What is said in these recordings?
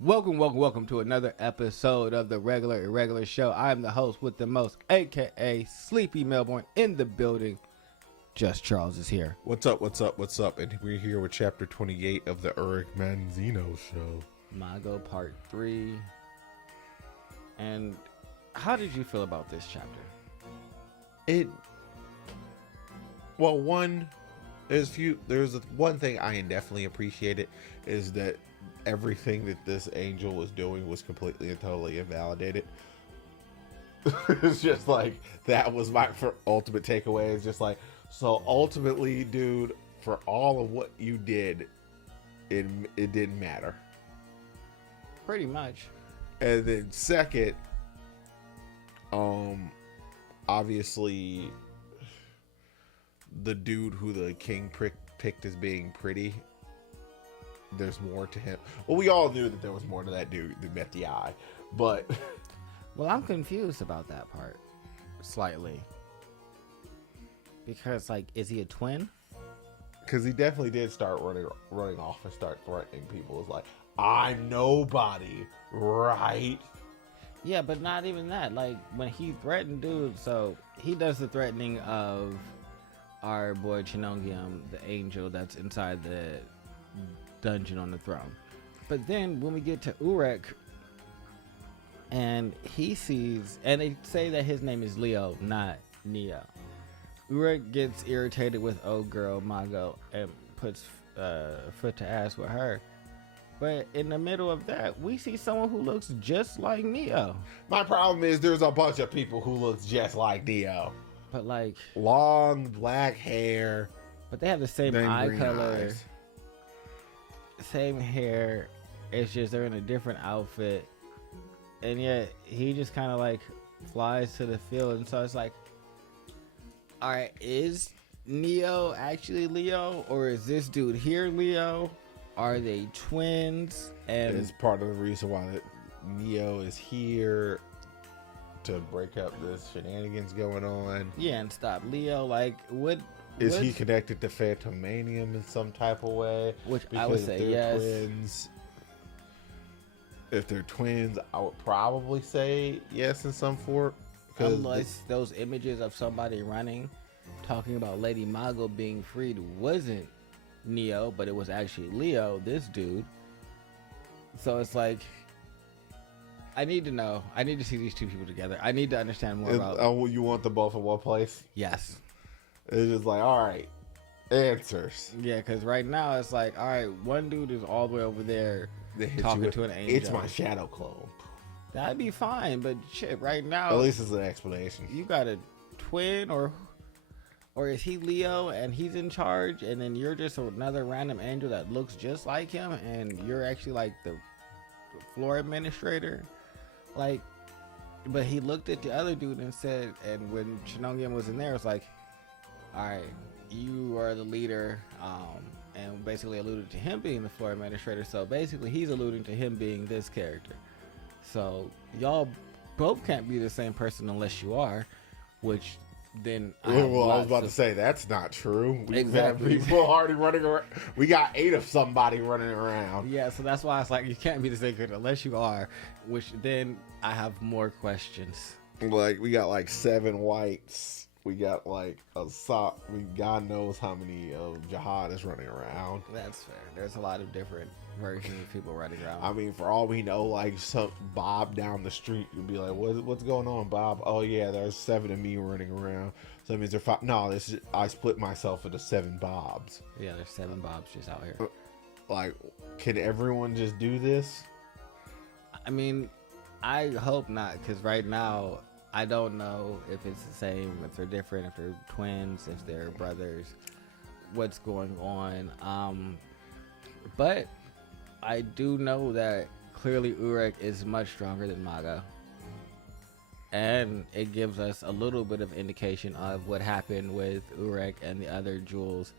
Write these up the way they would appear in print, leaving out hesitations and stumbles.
Welcome to another episode of the Regular Irregular Show. I am the host with the most, aka Sleepy Melbourne, in the building. Just Charles is here. What's up? And we're here with chapter 28 of the Eric Manzino show. Mago part 3. And how did you feel about this chapter? There's one thing I definitely appreciated is that everything that this angel was doing was completely and totally invalidated. It's just like, that was my ultimate takeaway. It's just like, so ultimately, dude, for all of what you did, it didn't matter. Pretty much. And then second, obviously, the dude who the king picked as being pretty, there's more to him. Well, we all knew that there was more to that dude that met the eye, but well, I'm confused about that part slightly, because like, is he a twin? Because he definitely did start running off and start threatening people. It's like, I'm nobody, right? Yeah, but not even that. Like, when he threatened dude, so he does the threatening of our boy Chinongyam, the angel that's inside the dungeon on the throne. But then when we get to Urek, and he sees, and they say that his name is Leo, not Neo. Urek gets irritated with old girl Mago and puts foot to ass with her. But in the middle of that, we see someone who looks just like Neo. My problem is there's a bunch of people who look just like Neo. But like, long black hair. But they have the same eye color. Eyes. Same hair. It's just they're in a different outfit. And yet he just kind of like flies to the field. And so it's like, all right, is Neo actually Leo? Or is this dude here Leo? Are they twins? And it's part of the reason why that Neo is here, to break up this shenanigans going on. Yeah, and stop Leo. Like, what is he connected to Phantomanium in some type of way? Which I would say yes. Twins, if they're twins, I would probably say yes in some form. Unless those images of somebody running, talking about Lady Mago being freed, wasn't Neo, but it was actually Leo, this dude. So it's like, I need to know. I need to see these two people together. I need to understand more about. Oh, you want them both in one place? Yes. It's just like, all right, answers. Yeah, because right now it's like, all right, one dude is all the way over there talking to an angel. It's my shadow clone. That'd be fine, but shit, right now. At least it's an explanation. You got a twin, or is he Leo and he's in charge, and then you're just another random angel that looks just like him, and you're actually like the floor administrator? Like, but he looked at the other dude and said, and when Chinongyam was in there, it's like, all right, you are the leader, and basically alluded to him being the floor administrator. So basically he's alluding to him being this character. So y'all both can't be the same person unless you are, which then I was about to say that's not true. We exactly. have people already running around. We got 8 of somebody running around. Yeah, so that's why it's like, you can't be the same character unless you are, which then I have more questions. Like, we got like 7 whites. We got like God knows how many jihad is running around. That's fair. There's a lot of different versions of people running around. I mean, for all we know, like, some Bob down the street would be like, what's going on, Bob? Oh yeah, there's 7 of me running around. So that means there's 5. No, I split myself into 7 Bobs. Yeah, there's 7 Bobs just out here. Like, can everyone just do this? I mean, I hope not, because right now I don't know if it's the same, if they're different, if they're twins, if they're brothers, what's going on. But I do know that clearly Urek is much stronger than Mago. And it gives us a little bit of indication of what happened with Urek and the other jewels.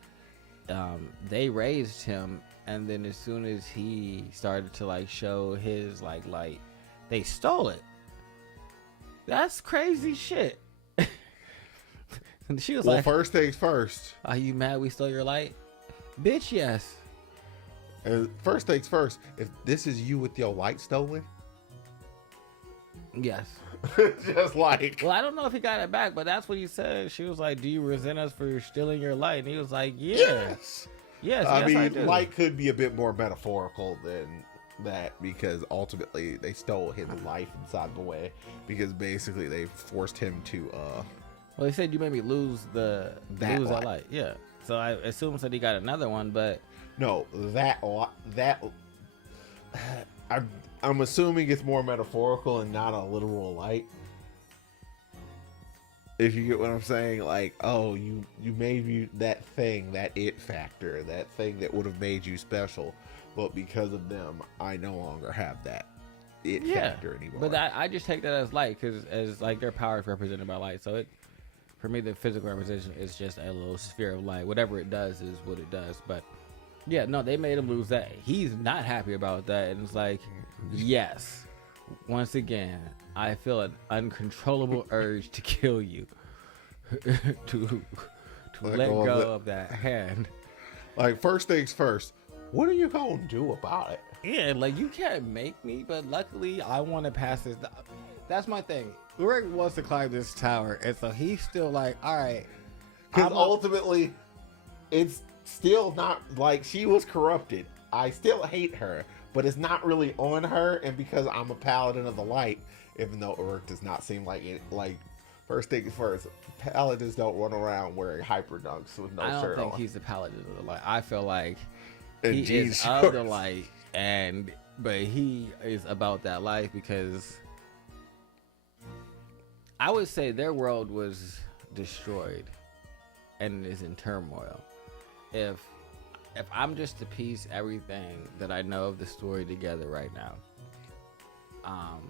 They raised him, and then as soon as he started to like show his like light, they stole it. That's crazy shit. And she was well, like, first things first. are you mad we stole your light? Bitch, yes. First things first, if this is you with your light stolen, Yes. just like, Well, I don't know if he got it back, but that's what he said. She was like, "Do you resent us for stealing your light?" And he was like, "Yeah, yes. yes, I yes, mean, I do." light could be a bit more metaphorical than that, because ultimately they stole his life inside the way, because basically they forced him to Well, he said you made me lose that light. Yeah. So I assume that he got another one, but no, that I'm assuming it's more metaphorical and not a literal light. If you get what I'm saying, like, oh, you made you that thing, that it factor, that thing that would have made you special, but because of them, I no longer have that it factor anymore. But I just take that as light, because as like their power is represented by light. So for me, the physical representation is just a little sphere of light. Whatever it does is what it does. But yeah, no, they made him lose that. He's not happy about that, and it's like, yes, once again, I feel an uncontrollable urge to kill you, to let go of that hand. Like, first things first, what are you gonna do about it? Yeah, like, you can't make me, but luckily I want to pass this. That's my thing. Urek wants to climb this tower, and so he's still like, all right. Because ultimately, it's still not like she was corrupted. I still hate her, but it's not really on her, and because I'm a paladin of the light, even though Urek does not seem like it. Like, first things first, paladins don't run around wearing hyper dunks with no shirt on. I don't think he's the paladin of the light. I feel like And he geez, is of the light, but he is about that life, because I would say their world was destroyed and is in turmoil. If I'm just to piece everything that I know of the story together right now,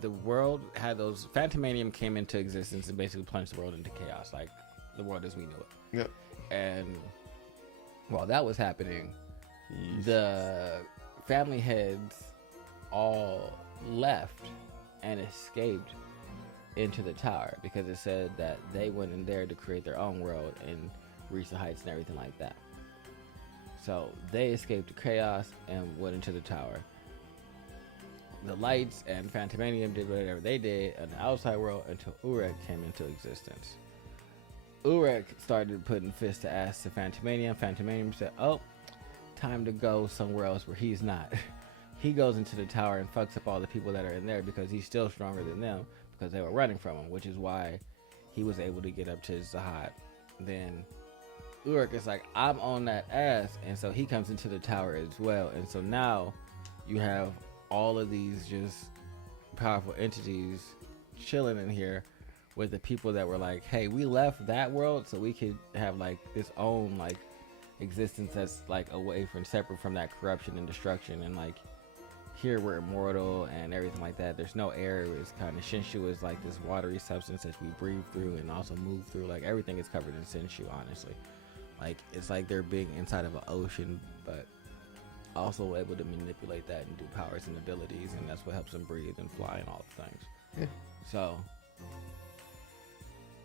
the world had those Phantomanium came into existence and basically plunged the world into chaos, like the world as we knew it. Yep. And while that was happening, the family heads all left and escaped into the tower, because it said that they went in there to create their own world and reach the heights and everything like that. So they escaped to chaos and went into the tower. The lights and Phantomanium did whatever they did in the outside world until Urek came into existence. Urek started putting fist to ass to Phantomanium. Phantomanium said, "Oh, time to go somewhere else where he's not." He goes into the tower and fucks up all the people that are in there, because he's still stronger than them, because they were running from him, which is why he was able to get up to Zahad. Then Urek is like, "I'm on that ass," and so he comes into the tower as well. And so now you have all of these just powerful entities chilling in here with the people that were like, "Hey, we left that world so we could have like this own like existence that's like away from, separate from that corruption and destruction, and like here we're immortal and everything like that. There's no air. It's kind of Shinshu is like this watery substance that we breathe through and also move through. Like everything is covered in Shinshu, honestly. Like it's like they're being inside of an ocean, but also able to manipulate that and do powers and abilities, and that's what helps them breathe and fly and all the things." Yeah. So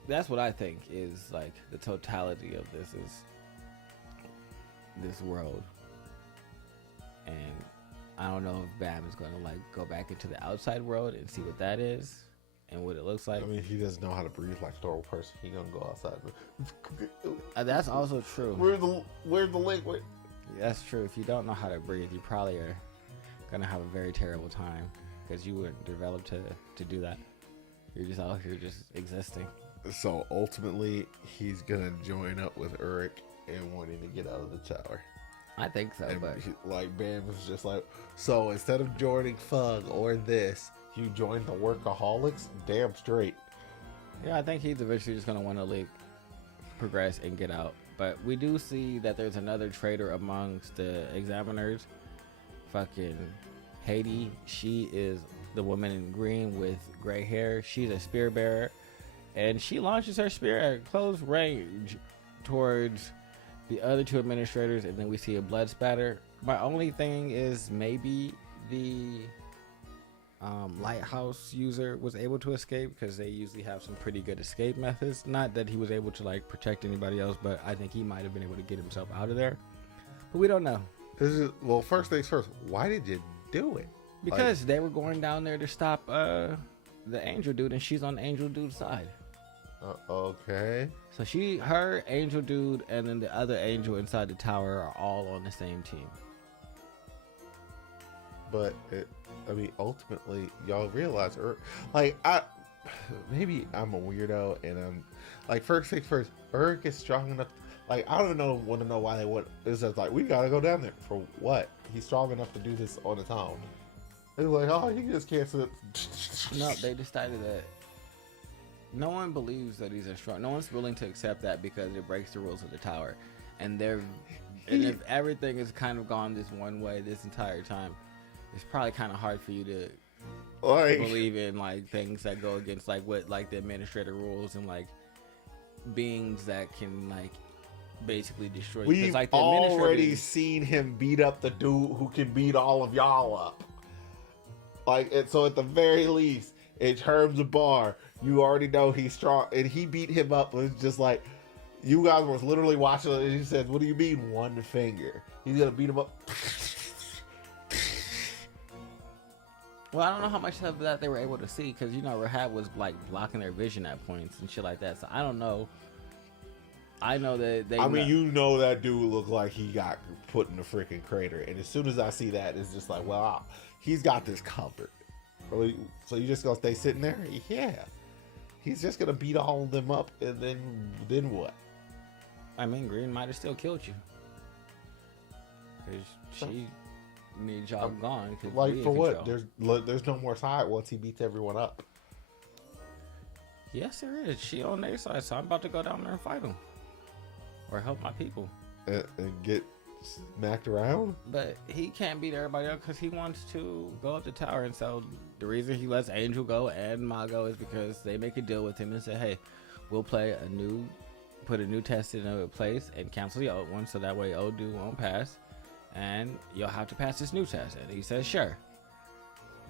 that's what I think is like the totality of this is this world. And I don't know if Bam is going to like go back into the outside world and see what that is and what it looks like. I mean, he doesn't know how to breathe like a normal person. He gonna go outside. That's also true. Where's the link? That's true. If you don't know how to breathe, you probably are gonna have a very terrible time, because you weren't developed to do that. You're just out here just existing. So ultimately, he's gonna join up with Urek and wanting to get out of the tower. I think so, And but like Bam was just like, so instead of joining Fug or this, you joined the Workaholics? Damn straight. yeah, I think he's eventually just gonna want to like progress and get out. But we do see that there's another traitor amongst the examiners. Fucking Haiti. She is the woman in green with gray hair. She's a spear bearer, and she launches her spear at close range towards the other two administrators, and then we see a blood spatter. My only thing is maybe the lighthouse user was able to escape, because they usually have some pretty good escape methods. Not that he was able to like protect anybody else, but I think he might have been able to get himself out of there. But we don't know. Well, first things first. Why did you do it? Because they were going down there to stop the angel dude, and she's on the angel dude's side. Okay. So her angel dude, and then the other angel inside the tower are all on the same team. But ultimately, y'all realize, maybe I'm a weirdo, and I'm like, first things first. Urk is strong enough. Like, I don't want to know why they would. It's just like, we gotta go down there for what? He's strong enough to do this on his own. They're like, oh, he just can't sit. No, they decided that no one believes that he's a strong. No one's willing to accept that because it breaks the rules of the tower, and if everything has kind of gone this one way this entire time, it's probably kind of hard for you to believe in like things that go against like what like the administrator rules and like beings that can like basically destroy. We've like, already seen him beat up the dude who can beat all of y'all up. So at the very least, in terms of bar, you already know he's strong, and he beat him up. It's just like, you guys were literally watching it, and he says, "What do you mean one finger? He's gonna beat him up." Well, I don't know how much of that they were able to see because Rahab was like blocking their vision at points and shit like that. So I don't know. I know that they. That dude looked like he got put in a freaking crater, and as soon as I see that, it's just like, well, he's got this covered. So you just gonna stay sitting there? Yeah. He's just gonna beat all of them up, and then what? I mean, Green might have still killed you because she needs y'all gone. Like for what? There's no more side once he beats everyone up. Yes, there is. She on their side, so I'm about to go down there and fight him or help my people and get smacked around. But he can't beat everybody else because he wants to go up the tower, and so the reason he lets Angel go and Ma go is because they make a deal with him and say, hey, we'll put a new test in a place and cancel the old one, so that way old dude won't pass, and you'll have to pass this new test. And he says sure.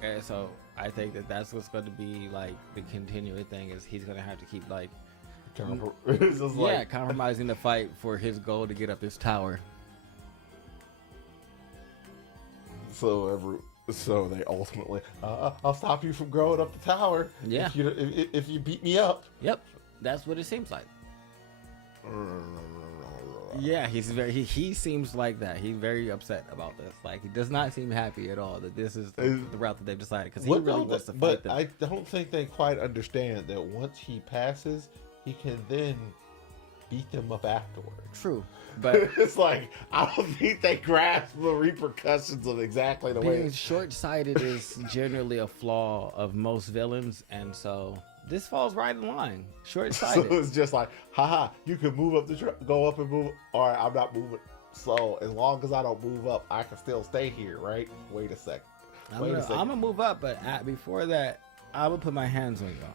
And so I think that's what's going to be like the continuing thing, is he's going to have to keep like compromising the fight for his goal to get up this tower. So they ultimately, I'll stop you from growing up the tower. Yeah. If you beat me up. Yep. That's what it seems like. Yeah, he seems like that. He's very upset about this. Like, he does not seem happy at all that this is the route that they've decided, because he really wants to fight them. I don't think they quite understand that once he passes, he can then beat them up afterwards. True, but it's like, I don't think they grasp the repercussions of exactly the way. Being short-sighted is generally a flaw of most villains, and so this falls right in line. Short-sighted. So it's just like, haha, you can move up the go up and move. All right, I'm not moving. So as long as I don't move up, I can still stay here, right? Wait a second. I'm gonna move up, but before that, I'm gonna put my hands on y'all.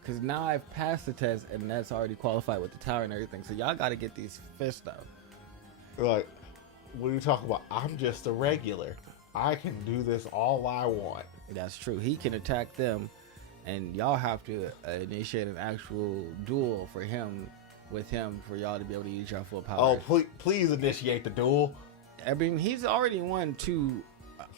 Because now I've passed the test, and that's already qualified with the tower and everything. So y'all got to get these fists, though. Like, what are you talking about? I'm just a regular. I can do this all I want. That's true. He can attack them, and y'all have to initiate an actual duel for him, for y'all to be able to use your full power. Oh, please initiate the duel. I mean, he's already won 2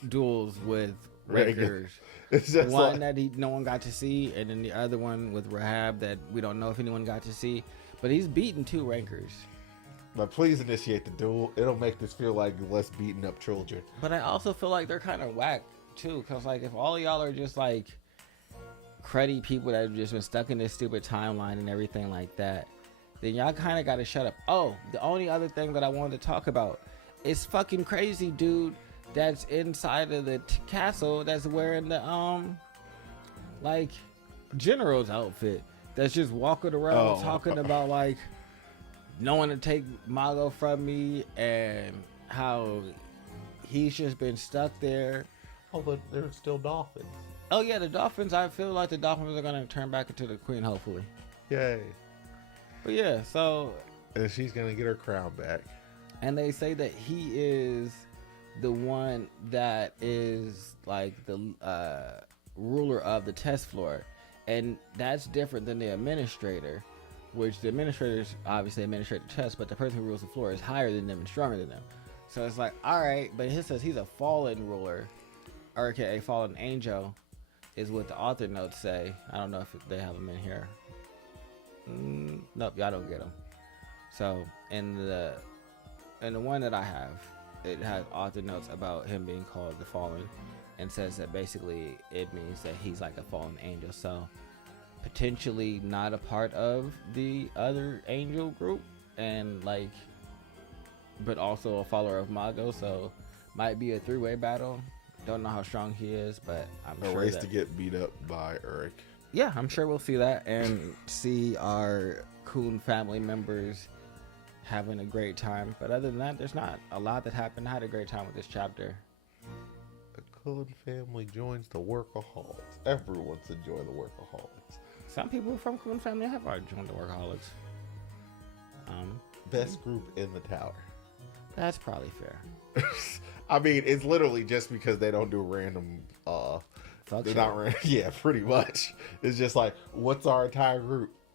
duels with Rankers. It's just one that no one got to see, and then the other one with Rahab that we don't know if anyone got to see. But he's beaten 2 Rankers. But please initiate the duel. It'll make this feel like less beaten up children. But I also feel like they're kind of whack too, because like if all of y'all are just like cruddy people that have just been stuck in this stupid timeline and everything like that, then y'all kind of got to shut up. Oh, the only other thing that I wanted to talk about is fucking crazy dude that's inside of the castle that's wearing the like general's outfit, that's just walking around talking about like no one to take Mago from me, and how he's just been stuck there. Oh, but there's still dolphins. Oh yeah, the dolphins. I feel like the dolphins are gonna turn back into the queen, hopefully. Yay. But yeah, so and she's gonna get her crown back. And they say that he is the one that is like the ruler of the test floor, and that's different than the administrator, which the administrators obviously administrate the test, but the person who rules the floor is higher than them and stronger than them. So it's like, all right, but he says he's a fallen ruler, or okay, a fallen angel, is what the author notes say. I don't know if they have them in here. Nope, y'all don't get them. So in the one that I have, it has author notes about him being called the fallen, and says that basically it means that he's like a fallen angel. So potentially not a part of the other angel group, and like, but also a follower of Mago. So might be a three-way battle. Don't know how strong he is, but I'm A sure race that, to get beat up by Uruk. yeah, I'm sure we'll see that and see our Coon family members having a great time. But other than that, there's not a lot that happened. I had a great time with this chapter. The Cullen family joins the Workaholics. Everyone's enjoying the Workaholics. Some people from Coon family have already joined the Workaholics. Best group in the tower. That's probably fair. I mean, it's literally just because they don't do random. Fuck They're shit. not random. Yeah, pretty much. It's just like, what's our entire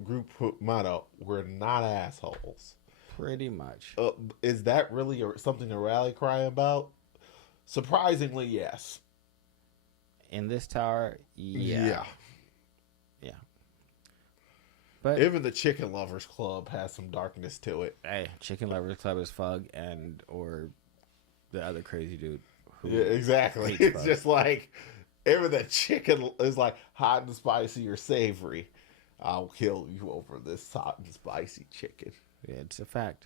group motto? We're not assholes. Pretty much. Is that really something to rally cry about? Surprisingly, yes. In this tower, yeah. But Even the Chicken Lovers Club has some darkness to it. hey, Chicken Lovers Club is Fug and or the other crazy dude. Who Yeah, exactly. hates It's Fug. just like, even the chicken is like hot and spicy or savory. I'll kill you over this hot and spicy chicken. Yeah, it's a fact.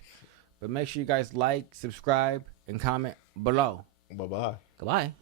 But make sure you guys like, subscribe, and comment below. Bye-bye. Goodbye.